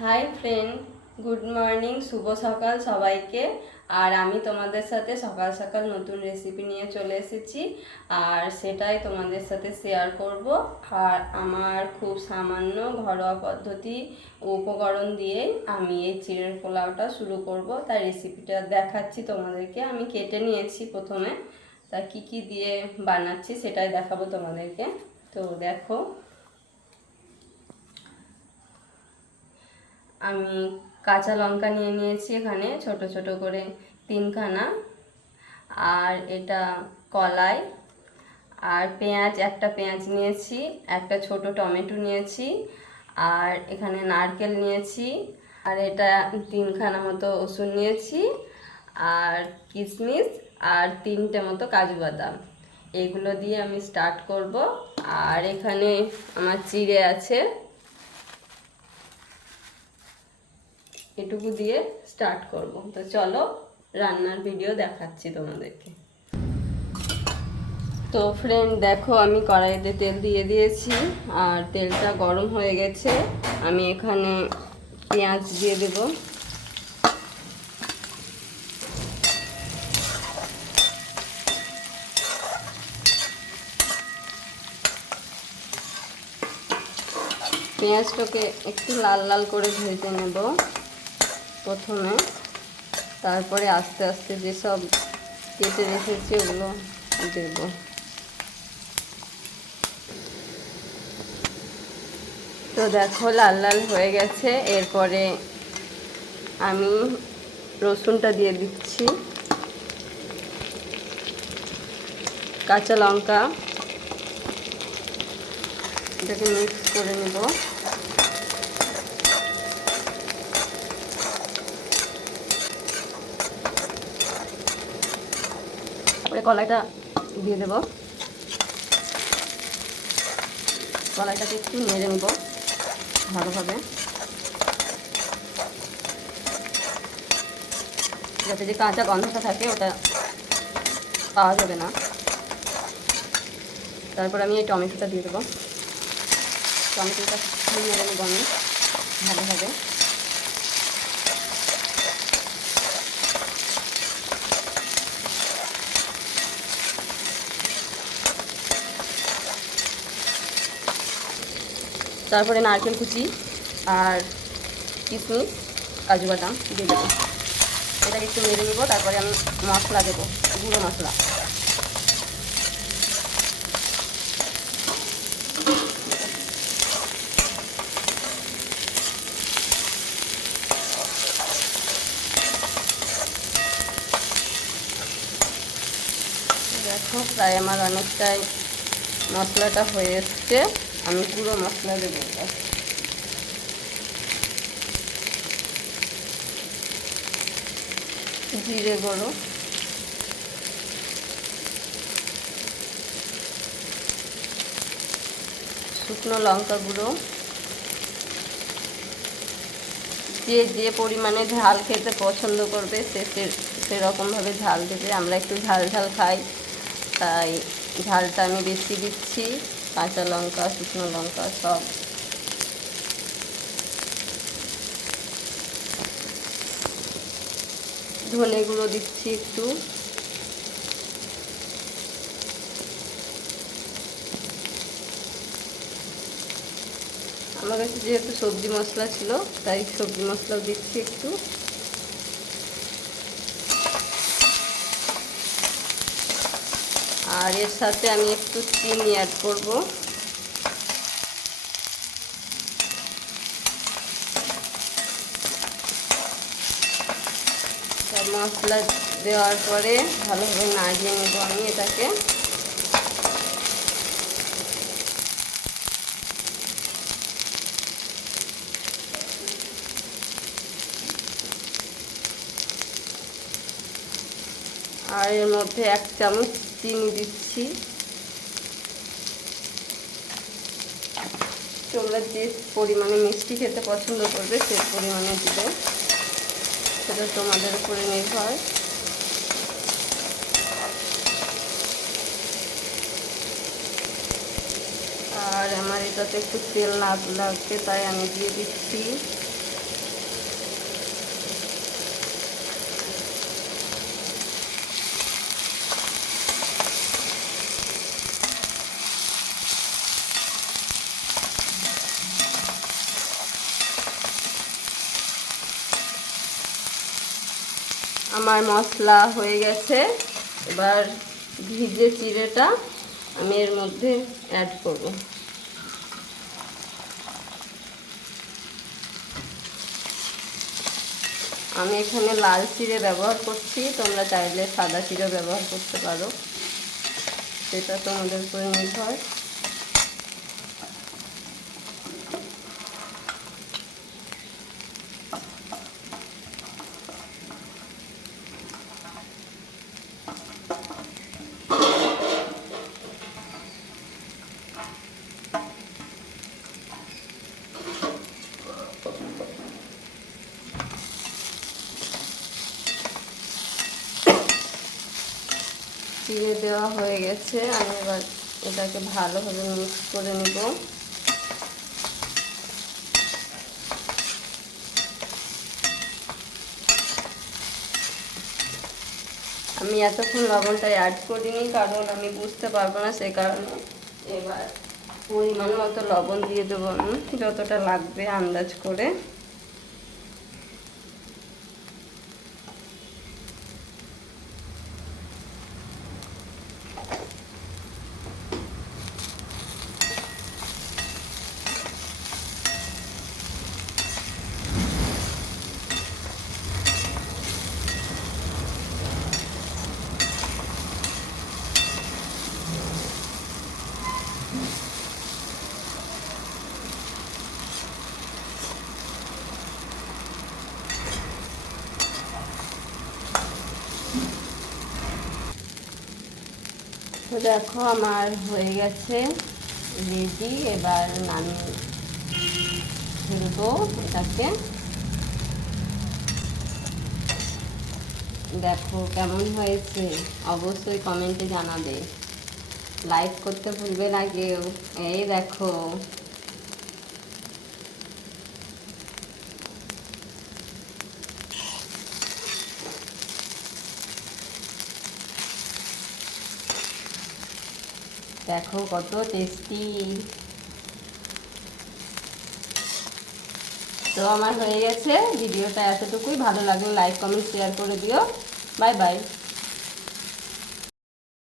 High friend good morning শুভ সকাল সবাইকে। আর আমি তোমাদের সাথে সকাল সকাল নতুন রেসিপি নিয়ে চলে এসেছি। আর সেটাই তোমাদের সাথে শেয়ার করব। আর আমার খুব সামান্য ঘরোয়া পদ্ধতি উপকরণ দিয়ে আমি এই চিড়ের পোলাওটা শুরু করব। তার রেসিপিটা দেখাচ্ছি তোমাদেরকে। আমি কেটে নিয়েছি প্রথমে। তা কি কি দিয়ে বানাচ্ছি সেটাই দেখাবো তোমাদেরকে। তো দেখো। আমি কাঁচা লঙ্কা নিয়ে নিয়েছি এখানে, ছোট ছোট করে তিনখানা। আর এটা কলাই। আর পেঁয়াজ, একটা পেঁয়াজ নিয়েছি, একটা ছোট টমেটো নিয়েছি, আর এখানে নারকেল নিয়েছি, আর এটা তিনখানা মতো ওষুধ নিয়েছি, আর কিশমিশ, আর তিনটে মতো কাজু বাদাম। এগুলো দিয়ে আমি স্টার্ট করব। আর এখানে আমার চিড়ে আছে। এটুকু দিয়ে স্টার্ট করব। তো চলো, রান্নার ভিডিও দেখাচ্ছি তোমাদেরকে। তো ফ্রেন্ড দেখো, আমি কড়াইতে তেল দিয়ে দিয়েছি, আর তেলটা গরম হয়ে গেছে। আমি এখানে পেঁয়াজ দিয়ে দেব। পেঁয়াজটাকে একটু লাল লাল করে ভেজে নেব। প্রথমে। তারপরে আস্তে আস্তে যেসব কেটে রেখেছি ওগুলো দেব। তো দেখো, লাল লাল হয়ে গেছে। এরপরে আমি রসুনটা দিয়ে দিচ্ছি। কাঁচা লঙ্কা। এটাকে মিক্স করে নেব। কলাইটা দিয়ে দেব। কলাইটাকে একটু নেড়ে নেব ভালোভাবে। যাতে যে কাঁচা গন্ধটা থাকে, ওটা পাওয়া যাবে না। তারপর আমি এই টমেটোটা দিয়ে দেবো। টমেটোটা নেড়ে নেব আমি ভালোভাবে। তারপরে নারকেল কুচি আর কিশমিশ কাজু বাদাম দিয়ে দেবো। এটাকে একটু মেরে নেব, তারপরে আমি মশলা দেবো, গুঁড়ো মশলা। দেখো, প্রায় আমার অনেকটাই মশলাটা হয়ে এসছে। আমি পুরো মশলা দেবো। জিরে গুঁড়ো শুকনো লঙ্কা গুঁড়ো। যে যে পরিমাণে ঝাল খেতে পছন্দ করবে, সে সে- সেরকমভাবে ঝাল দেবে। আমরা একটু ঝাল ঝাল খাই, তাই ঝালটা আমি বেশি দিচ্ছি। কাঁচা লঙ্কা, শুকনো লঙ্কা, সব। ধনে গুঁড়ো দিচ্ছি একটু। আমার কাছে যেহেতু সবজি মশলা ছিল, তাই সবজি মশলাও দিচ্ছি একটু। আর এর সাথে আমি একটু চিনি অ্যাড করব। সব মশলা দেওয়ার পরে ভালোভাবে নাড়িয়ে নেব আমি এটাকে। আর এর মধ্যে এক চামচ চিনি দিচ্ছি। তোমরা যে পরিমাণে মিষ্টি খেতে পছন্দ করবে, সে পরিমাণে দিবে। সেটা তোমাদের উপরে নির্ভর। আর আমার এটাতে একটু তেল না লাগছে তাই আমি দিয়ে দিচ্ছি। আমার মশলা হয়ে গেছে। এবার ভিজে চিড়েটা আমি এর মধ্যে অ্যাড করব। আমি এখানে লাল চিড়ে ব্যবহার করছি, তোমরা চাইলে সাদা চিড়ে ব্যবহার করতে পারো। সেটা তোমাদের উপরে নির্ভর। চিড়ে দেওয়া হয়ে গেছে, আমি এবার এটাকে ভালোভাবে মিক্স করে নেব। আমি এতক্ষণ লবণটা অ্যাড করিনি, কারণ আমি বুঝতে পারব না সে কারণে। এবার পরিমাণ মতো লবণ দিয়ে দেবো আমি যতটা লাগবে আন্দাজ করে। তো দেখো আমার হয়ে গেছে রেডি, এবার আমি ফেলব এটাকে। দেখো কেমন হয়েছে, অবশ্যই কমেন্টে জানাবে। লাইক করতে ভুলবে না কেউ। এই দেখো। দেখো কত টেস্টি তো আমার হয়ে গেছে, ভিডিওটা এতটুকুই। ভালো লাগলে লাইক কমেন্ট শেয়ার করে দিও। Bye bye